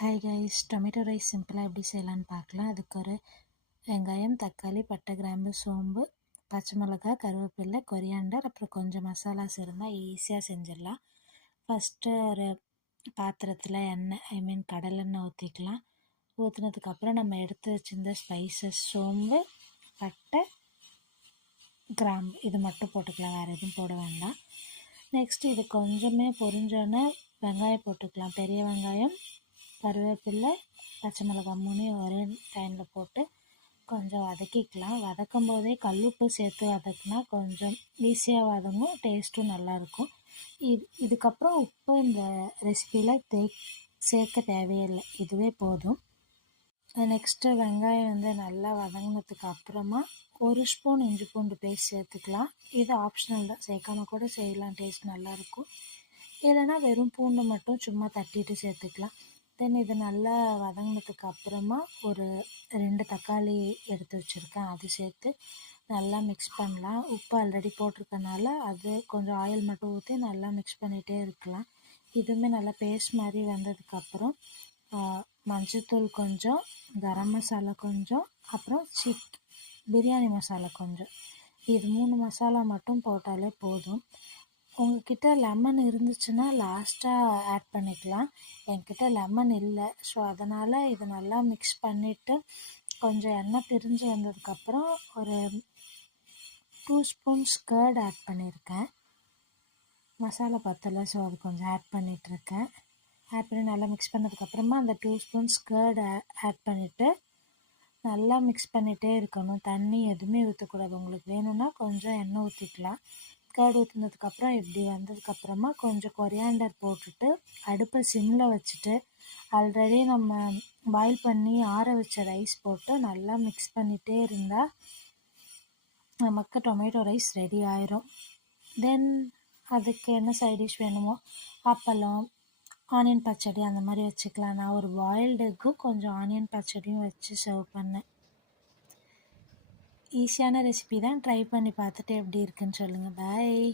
Hi guys, tomato rice சிம்பிளாக எப்படி செய்யலான்னு பார்க்கலாம். அதுக்கு ஒரு வெங்காயம், தக்காளி, பட்டை, கிராம்பு, சோம்பு, பச்சை மிளகா, கருவேப்பிலை, கொரியாண்டர், அப்புறம் கொஞ்சம் மசாலாஸ் இருந்தால் ஈஸியாக செஞ்சிடலாம். ஃபஸ்ட்டு ஒரு பாத்திரத்தில் எண்ணெய் கடலெண்ணெய் ஊற்றிக்கலாம். ஊற்றினதுக்கப்புறம் நம்ம எடுத்து வச்சிருந்த ஸ்பைசஸ் சோம்பு, பட்டை, கிராம்பு இது மட்டும் போட்டுக்கலாம், வேறு எதுவும் போட வேண்டாம். நெக்ஸ்ட்டு இது கொஞ்சமே பொரிஞ்சோன்னே வெங்காயம் போட்டுக்கலாம். பெரிய வெங்காயம், கருவேப்பிலை, பச்சை மிளகாய் 3 ஒரே டைமில் போட்டு கொஞ்சம் வதக்கிக்கலாம். வதக்கும் போதே கல்லுப்பு சேர்த்து வதக்குனா கொஞ்சம் ஈஸியாக வதங்கும், டேஸ்ட்டும் நல்லாயிருக்கும். இதுக்கப்புறம் உப்பு இந்த ரெசிப்பியில் சேர்க்க தேவையில்லை, இதுவே போதும். நெக்ஸ்ட்டு வெங்காயம் நல்லா வதங்கினதுக்கு அப்புறமா 1 ஸ்பூன் இஞ்சி பூண்டு பேஸ்ட் சேர்த்துக்கலாம். இது ஆப்ஷனல் தான், சேர்க்காம கூட செய்யலாம், டேஸ்ட் நல்லாயிருக்கும். இல்லைனா வெறும் பூண்டு மட்டும் சும்மா தட்டிட்டு சேர்த்துக்கலாம். தென் இது நல்லா வதங்கினதுக்கு அப்புறமா ஒரு 2 தக்காளி எடுத்து வச்சுருக்கேன், அது சேர்த்து நல்லா மிக்ஸ் பண்ணலாம். உப்பு ஆல்ரெடி போட்டிருக்கனால அது கொஞ்சம் ஆயில் மட்டும் ஊற்றி நல்லா மிக்ஸ் பண்ணிகிட்டே இருக்கலாம். இதுவுமே நல்லா பேஸ்ட் மாதிரி வந்ததுக்கப்புறம் மஞ்சள்தூள் கொஞ்சம், கரம் மசாலா கொஞ்சம், அப்புறம் பிரியாணி மசாலா கொஞ்சம், இது 3 மசாலா மட்டும் போட்டாலே போதும். உங்கள்கிட்ட லெமன் இருந்துச்சுன்னா லாஸ்ட்டாக ஆட் பண்ணிக்கலாம். என்கிட்ட லெமன் இல்லை, ஸோ அதனால் இதை நல்லா மிக்ஸ் பண்ணிவிட்டு கொஞ்சம் எண்ணெய் பிரிஞ்சு வந்ததுக்கப்புறம் ஒரு 2 ஸ்பூன்ஸ் கர்ட் ஆட் பண்ணியிருக்கேன். மசாலா பத்தலை, ஸோ அது கொஞ்சம் ஆட் பண்ணிகிட்ருக்கேன். ஆட் பண்ணி நல்லா மிக்ஸ் பண்ணதுக்கப்புறமா அந்த 2 ஸ்பூன்ஸ் கர்ட் ஆட் பண்ணிவிட்டு நல்லா மிக்ஸ் பண்ணிகிட்டே இருக்கணும். தண்ணி எதுவுமே ஊற்றக்கூடாது. உங்களுக்கு வேணும்னா கொஞ்சம் எண்ணெய் ஊற்றிக்கலாம். கர்ட் ஊற்றினதுக்கப்புறம் இப்படி வந்ததுக்கப்புறமா கொஞ்சம் கொரியாண்டர் போட்டுட்டு அடுப்பை சிம்மில் வச்சுட்டு ஆல்ரெடி நம்ம பாயில் பண்ணி ஆற வச்ச ரைஸ் போட்டு நல்லா மிக்ஸ் பண்ணிகிட்டே இருந்தால் நமக்கு டொமேட்டோ ரைஸ் ரெடி ஆயிரும். தென் அதுக்கு என்ன சைட் டிஷ் வேணுமோ அப்பளம், ஆனியன் பச்சடி அந்த மாதிரி வச்சுக்கலாம். நான் ஒரு பாயில்டு எக்கும் கொஞ்சம் ஆனியன் பச்சடியும் வச்சு சர்வ் பண்ணேன். ஈஸியான ரெசிபி தான், ட்ரை பண்ணி பார்த்துட்டு எப்படி இருக்குன்னு சொல்லுங்கள். பாய்.